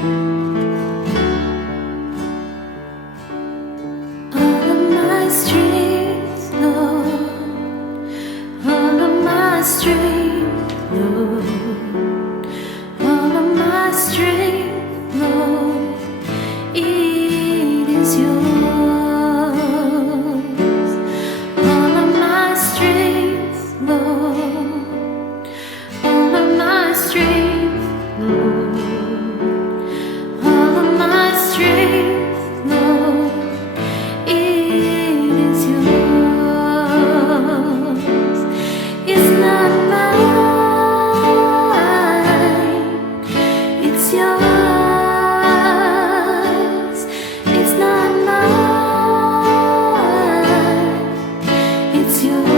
All of my streets, Lord, all of my streets, Lord, all of my strength, Lord, it is yours. All of my strength, Lord, all of my strength, Lord, all of my strength, Lord, it is yours. It's not mine, it's yours. It's not mine, it's yours.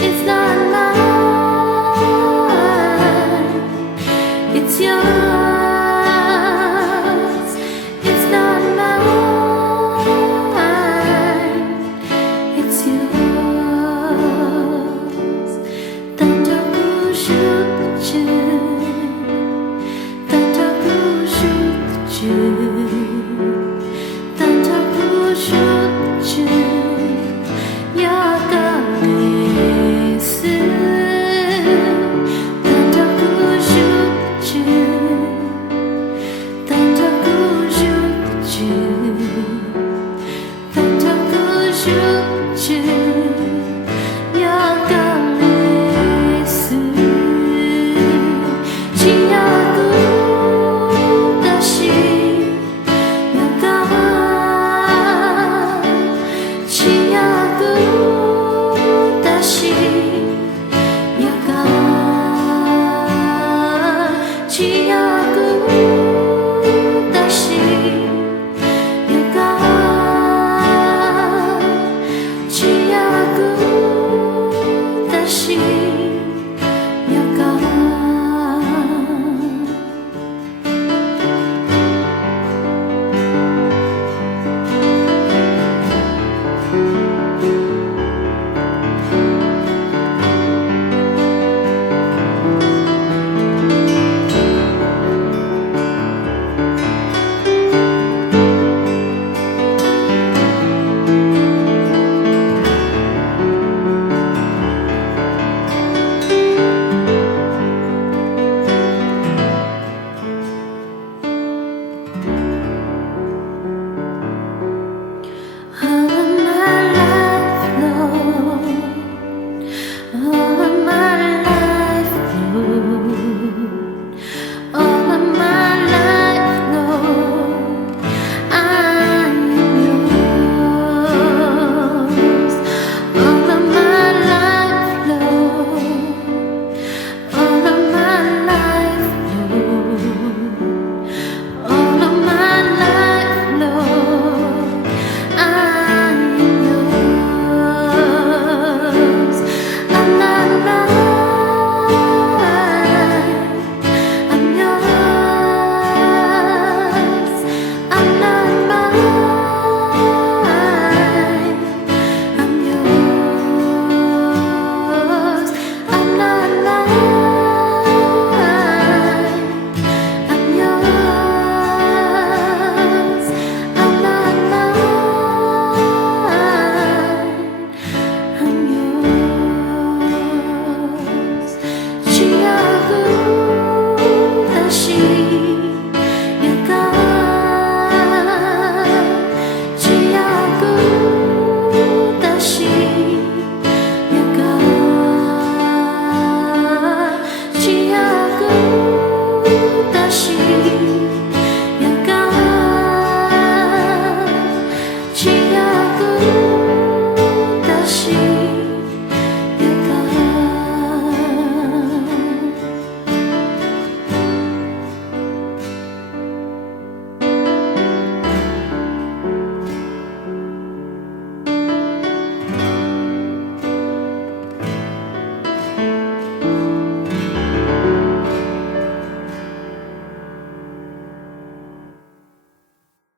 It's not mine, it's yours. It's not mine, it's yours. Tanto ku shoot you.